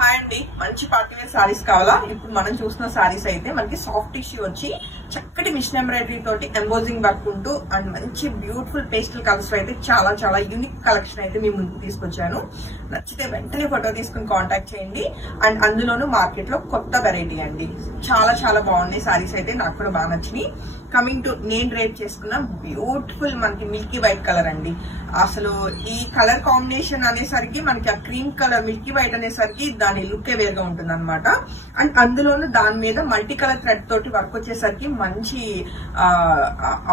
Hi అండి, మంచి party wear saris కావాలా? ఇప్పుడు మనం చూసిన సారీస్ అయితే మనకి సాఫ్ట్ టిష్యూ వచ్చి చక్కటి మిషన్ ఎంబ్రాయిడరీ తోటి ఎంబోజింగ్ వర్క్ ఉంటూ అండ్ మంచి బ్యూటిఫుల్ పేస్టల్ కలర్స్ అయితే చాలా చాలా యూనిక్ కలెక్షన్ అయితే మీ ముందుకు తీసుకొచ్చాను. నచ్చితే వెంటనే ఫోటో తీసుకుని కాంటాక్ట్ చేయండి. అండ్ అందులోనూ మార్కెట్ లో కొత్త వెరైటీ అండి, చాలా చాలా బాగున్నాయి సారీస్ అయితే, నాకు కూడా బాగా నచ్చినాయి. కమింగ్ టు నేను రేట్ చేసుకున్న బ్యూటిఫుల్ మనకి మిల్కీ వైట్ కలర్ అండి. అసలు ఈ కలర్ కాంబినేషన్ అనేసరికి మనకి ఆ క్రీమ్ కలర్ మిల్కీ వైట్ అనేసరికి దాని లుక్ వేరుగా ఉంటుంది అనమాట. అండ్ అందులోనూ దాని మీద మల్టీ కలర్ థ్రెడ్ తోటి వర్క్ వచ్చేసరికి మంచి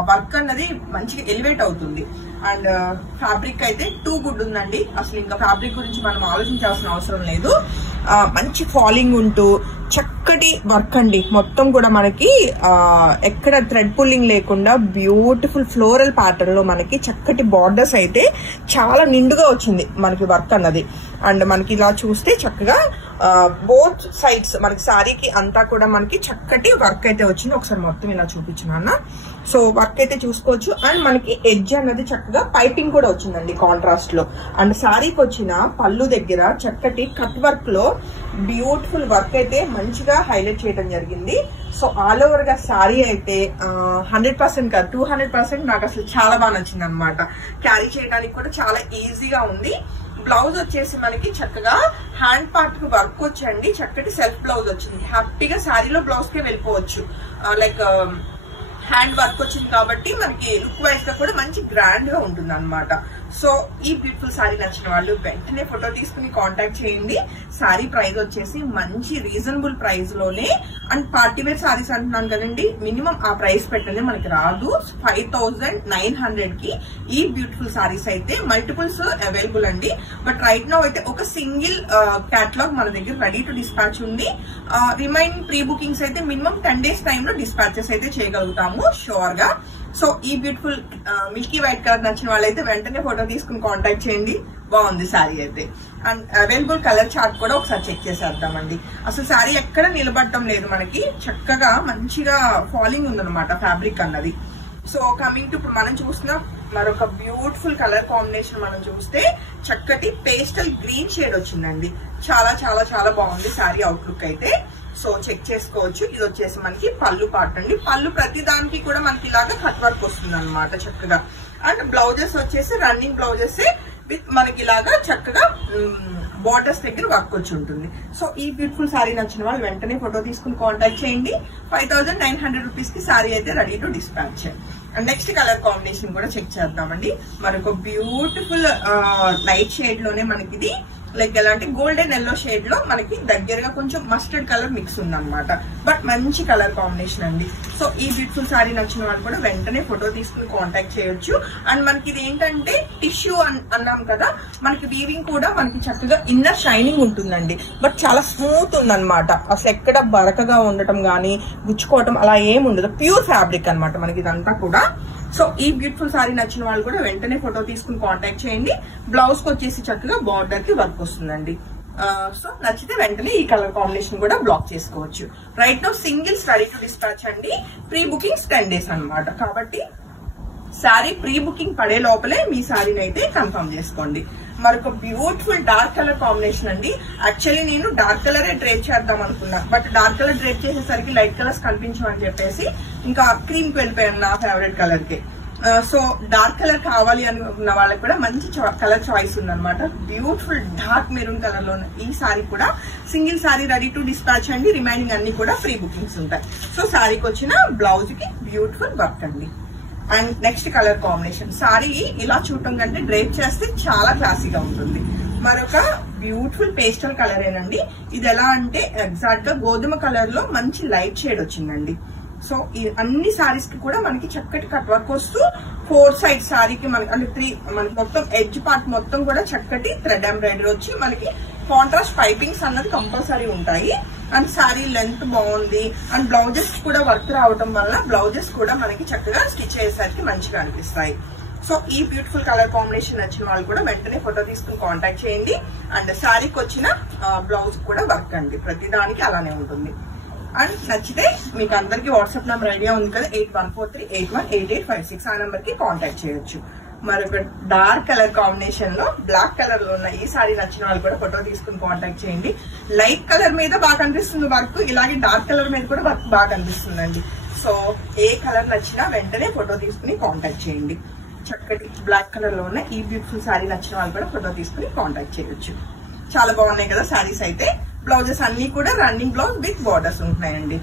వర్క్ అన్నది మంచిగా ఎలివేట్ అవుతుంది. అండ్ ఫ్యాబ్రిక్ అయితే టూ గుడ్ ఉందండి. అసలు ఇంకా ఫ్యాబ్రిక్ గురించి మనం ఆలోచించాల్సిన అవసరం లేదు. మంచి ఫాలింగ్ ఉంటూ చక్కటి వర్క్ అండి. మొత్తం కూడా మనకి ఎక్కడ థ్రెడ్ పుల్లింగ్ లేకుండా బ్యూటిఫుల్ ఫ్లోరల్ ప్యాటర్న్ లో మనకి చక్కటి బార్డర్స్ అయితే చాలా నిండుగా వచ్చింది మనకి వర్క్ అన్నది. అండ్ మనకి ఇలా చూస్తే చక్కగా బోత్ సైడ్స్ మనకి శారీకి అంతా కూడా మనకి చక్కటి వర్క్ అయితే వచ్చింది. ఒకసారి మొత్తం ఇలా చూపించిన సో వర్క్ అయితే చూసుకోవచ్చు. అండ్ మనకి ఎడ్జ్ అన్నది చక్కగా పైపింగ్ కూడా వచ్చిందండి కాంట్రాస్ట్ లో. అండ్ శారీకి వచ్చిన పళ్ళు దగ్గర చక్కటి కట్ వర్క్ లో బ్యూటిఫుల్ వర్క్ అయితే మంచిగా హైలైట్ చేయడం జరిగింది. సో ఆల్ ఓవర్ గా శారీ అయితే 100% కాదు 200% నాకు అసలు చాలా బాగా నచ్చింది అనమాట. క్యారీ చేయడానికి కూడా చాలా ఈజీగా ఉంది. బ్లౌజ్ వచ్చేసి మనకి చక్కగా హ్యాండ్ పార్ట్ కి వర్క్ వచ్చండి, చక్కటి సెల్ఫ్ బ్లౌజ్ వచ్చింది. హ్యాపీగా శారీలో బ్లౌజ్ కే వెళ్ళిపోవచ్చు. లైక్ హ్యాండ్ వర్క్ వచ్చింది కాబట్టి మనకి లుక్ వైజ్ గా కూడా మంచి గ్రాండ్ గా ఉంటుంది అనమాట. సో ఈ బ్యూటిఫుల్ సారీ నచ్చిన వాళ్ళు వెంటనే ఫోటో తీసుకుని కాంటాక్ట్ చేయండి. సారీ ప్రైస్ వచ్చేసి మంచి రీజనబుల్ ప్రైస్ లోనే. అండ్ పార్టీ వేర్ సారీస్ అంటున్నాను కదండి, మినిమం ఆ ప్రైస్ పెట్టనే మనకి రాదు. 5900 కి ఈ బ్యూటిఫుల్ సారీస్ అయితే మల్టిపుల్స్ అవైలబుల్ అండి. బట్ రైట్ నౌ అయితే ఒక సింగిల్ క్యాటలాగ్ మన దగ్గర రెడీ టు డిస్పాచ్ ఉంది. రిమైనింగ్ ప్రీ బుకింగ్స్ అయితే మినిమం 10 days టైమ్ లో డిస్పాచెస్ అయితే చేయగలుగుతాము షూర్ గా. సో ఈ బ్యూటిఫుల్ మిల్కీ వైట్ కలర్ నచ్చిన వాళ్ళైతే వెంటనే ఫోటో తీసుకుని కాంటాక్ట్ చేయండి. బాగుంది శారీ అయితే. అండ్ అవైలబుల్ కలర్ చార్ట్ కూడా ఒకసారి చెక్ చేసేద్దామండి. అసలు శారీ ఎక్కడ నిలబడటం లేదు, మనకి చక్కగా మంచిగా ఫాలింగ్ ఉందన్నమాట ఫ్యాబ్రిక్ అన్నది. సో కమింగ్ టు ఇప్పుడు మనం చూసిన మరొక బ్యూటిఫుల్ కలర్ కాంబినేషన్ మనం చూస్తే చక్కటి పేస్టల్ గ్రీన్ షేడ్ వచ్చిందండి. చాలా చాలా చాలా బాగుంది శారీ అవుట్లుక్ అయితే. సో చెక్ చేసుకోవచ్చు. ఇది వచ్చేసి మనకి పళ్ళు పార్ట్ అండి. పళ్ళు ప్రతి దానికి కూడా మనకి ఇలాగా కట్ వర్క్ వస్తుంది అనమాట చక్కగా. అండ్ బ్లౌజెస్ వచ్చేసి రన్నింగ్ బ్లౌజెస్ విత్ మనకి ఇలాగా చక్కగా బార్డర్స్ దగ్గర వర్క్ వచ్చి ఉంటుంది. సో ఈ బ్యూటిఫుల్ సారీ నచ్చిన వాళ్ళు వెంటనే ఫోటో తీసుకుని కాంటాక్ట్ చేయండి. 5900 రూపీస్ కి సారీ అయితే ready to dispatch. And next colour combination కూడా చెక్ చేద్దామండి. మరొక బ్యూటిఫుల్ లైట్ షేడ్ లోనే మనకి ఇది లైక్ ఎలాంటి గోల్డెన్ ఎల్లో షేడ్ లో మనకి దగ్గరగా కొంచెం మస్టర్డ్ కలర్ మిక్స్ ఉందన్నమాట. బట్ మంచి కలర్ కాంబినేషన్ అండి. సో ఈ బ్యూటిఫుల్ సారీ నచ్చిన వాళ్ళు కూడా వెంటనే ఫోటో తీసుకుని కాంటాక్ట్ చేయొచ్చు. అండ్ మనకి ఇది ఏంటంటే టిష్యూ అన్నాం కదా, మనకి వీవింగ్ కూడా మనకి చక్కగా ఇన్నర్ షైనింగ్ ఉంటుందండి. బట్ చాలా స్మూత్ ఉందన్నమాట. అసలు ఎక్కడ బరకగా ఉండటం గానీ గుచ్చుకోవటం అలా ఏమి ఉండదు. ప్యూర్ ఫ్యాబ్రిక్ అనమాట మనకి ఇదంతా కూడా. సో ఈ బ్యూటిఫుల్ సారీ నచ్చిన వాళ్ళు కూడా వెంటనే ఫోటో తీసుకుని కాంటాక్ట్ చేయండి. బ్లౌజ్ కి వచ్చేసి చక్కగా బార్డర్ కి వర్క్ వస్తుందండి. సో నచ్చితే వెంటనే ఈ కలర్ కాంబినేషన్ కూడా బ్లాక్ చేసుకోవచ్చు. Right now singles ready to dispatch అండి. ప్రీ బుకింగ్స్ 10 days అనమాట. కాబట్టి శారీ ప్రీ బుకింగ్ పడే లోపలే మీ శారీని అయితే కన్ఫర్మ్ చేసుకోండి. మరొక బ్యూటిఫుల్ డార్క్ కలర్ కాంబినేషన్ అండి. యాక్చువల్లీ నేను డార్క్ కలరే డ్రేప్ చేద్దాం అనుకున్నా, బట్ డార్క్ కలర్ డ్రేప్ చేసేసరికి లైట్ కలర్స్ కనిపించమని చెప్పేసి ఇంకా క్రీమ్ కి వెళ్ళిపోయాను నా ఫేవరెట్ కలర్ కి. సో డార్క్ కలర్ కావాలి అనుకున్న వాళ్ళకి కూడా మంచి కలర్ చాయిస్ ఉందన్నమాట. బ్యూటిఫుల్ డార్క్ మెరూన్ కలర్ లో ఈ సారీ కూడా single sorry ready to dispatch అండి. రిమైనింగ్ అన్ని కూడా ప్రీ బుకింగ్స్ ఉంటాయి. సో సారీకి వచ్చిన బ్లౌజ్ కి బ్యూటిఫుల్ వర్క్ అండి. And next colour combination, sorry ఇలా చూడటం కంటే డ్రేప్ చేస్తే చాలా క్లాసీగా ఉంటుంది. మరొక బ్యూటిఫుల్ పేస్టల్ కలర్ ఏనండి. ఇది ఎలా అంటే ఎగ్జాక్ట్ గా గోధుమ కలర్ లో మంచి లైట్ షేడ్ వచ్చిందండి. సో ఈ అన్ని సారీస్ కి కూడా మనకి చక్కటి కట్ వర్క్ వస్తూ 4 సైడ్ సారీకి మనకి అంటే మనకి మొత్తం ఎడ్జ్ పార్ట్ మొత్తం కూడా చక్కటి థ్రెడ్ ఎంబ్రాయిడరీ వచ్చి మనకి కాంట్రాస్ట్ పైపింగ్స్ అన్నది కంపల్సరీ ఉంటాయి. అండ్ సారీ లెంత్ బాగుంది. అండ్ బ్లౌజెస్ కూడా వర్క్ రావడం వల్ల బ్లౌజెస్ కూడా మనకి చక్కగా స్టిచ్ అయ్యేసరికి మంచిగా అనిపిస్తాయి. సో ఈ బ్యూటిఫుల్ కలర్ కాంబినేషన్ నచ్చిన వాళ్ళు కూడా వెంటనే ఫోటో తీసుకుని కాంటాక్ట్ చేయండి. అండ్ సారీకి వచ్చిన బ్లౌజ్ కూడా వర్క్ అండి, ప్రతి దానికి అలానే ఉంటుంది. అండ్ నచ్చితే మీకు అందరికి వాట్సాప్ నెంబర్ ఐడియా ఉంది కదా, 8143818856 ఆ నెంబర్ కి కాంటాక్ట్ చేయొచ్చు. మరొక డార్క్ కలర్ కాంబినేషన్ లో బ్లాక్ కలర్ లో ఉన్న ఈ సారీ నచ్చిన వాళ్ళు కూడా ఫోటో తీసుకుని కాంటాక్ట్ చేయండి. లైట్ కలర్ మీద బాగా కనిపిస్తుంది వర్క్, ఇలాగే డార్క్ కలర్ మీద కూడా వర్క్ బాగా కనిపిస్తుందండి. సో ఏ కలర్ నచ్చినా వెంటనే ఫోటో తీసుకుని కాంటాక్ట్ చేయండి. చక్కటి బ్లాక్ కలర్ లో ఉన్న ఈ బ్యూటిఫుల్ సారీ నచ్చిన వాళ్ళు కూడా ఫోటో తీసుకుని కాంటాక్ట్ చేయొచ్చు. చాలా బాగున్నాయి కదా సారీస్ అయితే. బ్లౌజెస్ అన్ని కూడా రన్నింగ్ బ్లౌజ్ విత్ బార్డర్స్ ఉంటున్నాయండి.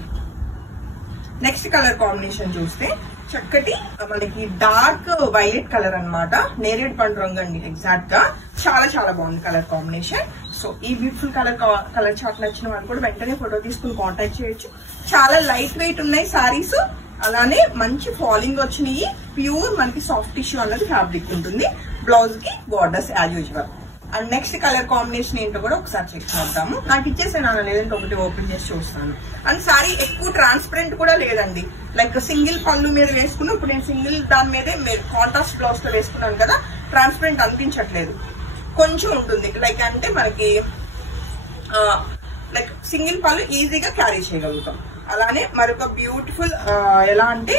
నెక్స్ట్ కలర్ కాంబినేషన్ చూస్తే చక్కటి మనకి డార్క్ వైలెట్ కలర్ అన్నమాట, నేరేడు పండు రంగు అండి ఎగ్జాక్ట్ గా. చాలా చాలా బాగుంది కలర్ కాంబినేషన్. సో ఈ బ్యూటిఫుల్ కలర్ చార్ట్ నచ్చిన వాళ్ళు కూడా వెంటనే ఫోటో తీసుకుని కాంటాక్ట్ చేయొచ్చు. చాలా లైట్ వెయిట్ ఉన్నాయి సారీస్, అలానే మంచి ఫాలింగ్ వచ్చినాయి. ప్యూర్ మనకి సాఫ్ట్ టిష్యూ అన్నది ఫ్యాబ్రిక్ ఉంటుంది. బ్లౌజ్ కి borders as usual. And next colour combination ఏంటో కూడా ఒకసారి చెక్ చేద్దాము. నాకు ఇచ్చేసాను, లేదంటే ఒకటి ఓపెన్ చేసి చూస్తాను. అండ్ సారీ ఎక్కువ ట్రాన్స్పరెంట్ కూడా లేదండి. లైక్ సింగిల్ పళ్ళు మీద వేసుకున్నా, ఇప్పుడు నేను సింగిల్ దాని మీదే కాంట్రాస్ట్ బ్లౌజ్ తో వేసుకున్నాను కదా, ట్రాన్స్పరెంట్ అనిపించట్లేదు. కొంచెం ఉంటుంది లైక్ అంటే మనకి లైక్ సింగిల్ పళ్ళు ఈజీగా క్యారీ చేయగలుగుతాం. అలానే మరొక బ్యూటిఫుల్ ఎలా అంటే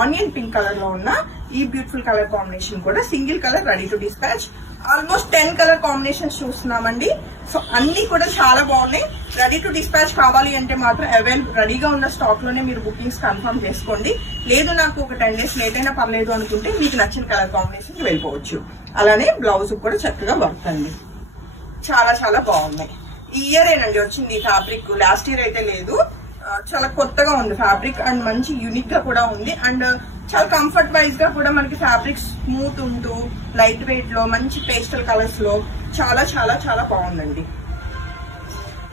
ఆనియన్ పింక్ కలర్ లో ఉన్న ఈ బ్యూటిఫుల్ కలర్ కాంబినేషన్ కూడా single colour ready to dispatch. Almost 10 colour combinations చూస్తున్నామండి. సో అన్ని కూడా చాలా బాగున్నాయి. రెడీ టు డిస్పాచ్ కావాలి అంటే మాత్రం అవైలబుల్ రెడీగా ఉన్న స్టాక్ లోనే మీరు బుకింగ్స్ కన్ఫర్మ్ చేసుకోండి. లేదు నాకు ఒక 10 days లేట్ అయినా పర్లేదు అనుకుంటే మీకు నచ్చిన కలర్ కాంబినేషన్ కి వెళ్ళిపోవచ్చు. అలానే బ్లౌజ్ కూడా చక్కగా వర్క్ అండి. చాలా చాలా బాగున్నాయి. ఈ ఇయర్ ఏనండి వచ్చింది ఫ్యాబ్రిక్, లాస్ట్ ఇయర్ అయితే లేదు. చాలా కొత్తగా ఉంది ఫ్యాబ్రిక్ అండ్ మంచి యూనిక్ గా కూడా ఉంది. అండ్ చాలా కంఫర్ట్ వైజ్ గా కూడా మనకి ఫ్యాబ్రిక్ స్మూత్ ఉంటూ లైట్ వెయిట్ లో మంచి పేస్టల్ కలర్స్ లో చాలా చాలా చాలా బాగుందండి.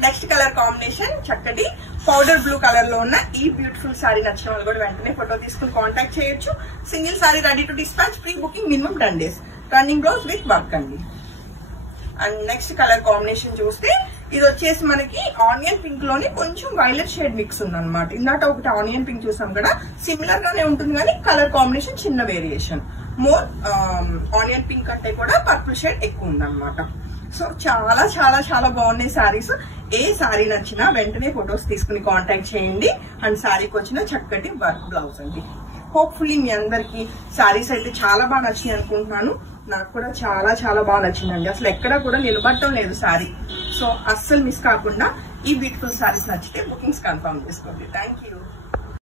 నెక్స్ట్ కలర్ కాంబినేషన్ చక్కటి పౌడర్ బ్లూ కలర్ లో ఉన్న ఈ బ్యూటిఫుల్ సారీ నచ్చిన వాళ్ళు కూడా వెంటనే ఫోటో తీసుకుని కాంటాక్ట్ చేయొచ్చు. Single sorry ready to dispatch, pre booking minimum 10 days, running blouse with work అండి. అండ్ నెక్స్ట్ కలర్ కాంబినేషన్ చూస్తే ఇది వచ్చేసి మనకి ఆనియన్ పింక్ లోని కొంచెం వైలెట్ షేడ్ మిక్స్ ఉందన్నమాట. ఇందాక ఒకటి ఆనియన్ పింక్ చూసాం కదా, సిమిలర్ గానే ఉంటుంది కానీ కలర్ కాంబినేషన్ చిన్న వేరియేషన్. మోర్ ఆనియన్ పింక్ అంటే కూడా పర్పుల్ షేడ్ ఎక్కువ ఉందన్నమాట. సో చాలా చాలా చాలా బాగున్నాయి సారీస్. ఏ సారీ నచ్చినా వెంటనే ఫొటోస్ తీసుకుని కాంటాక్ట్ చేయండి. అండ్ సారీకి వచ్చిన చక్కటి వర్క్ బ్లౌజ్ అండి. హోప్ఫుల్లీ మీ అందరికి సారీస్ అయితే చాలా బాగా నచ్చినాయి అనుకుంటున్నాను. నాకు కూడా చాలా చాలా బాగా నచ్చిందండి. అసలు ఎక్కడా కూడా నిలబడటం లేదు సారీ. సో అస్సలు మిస్ కాకుండా ఈ బ్యూటిఫుల్ సారీస్ నచ్చితే బుకింగ్స్ కన్ఫర్మ్ చేసుకోండి. Thank you.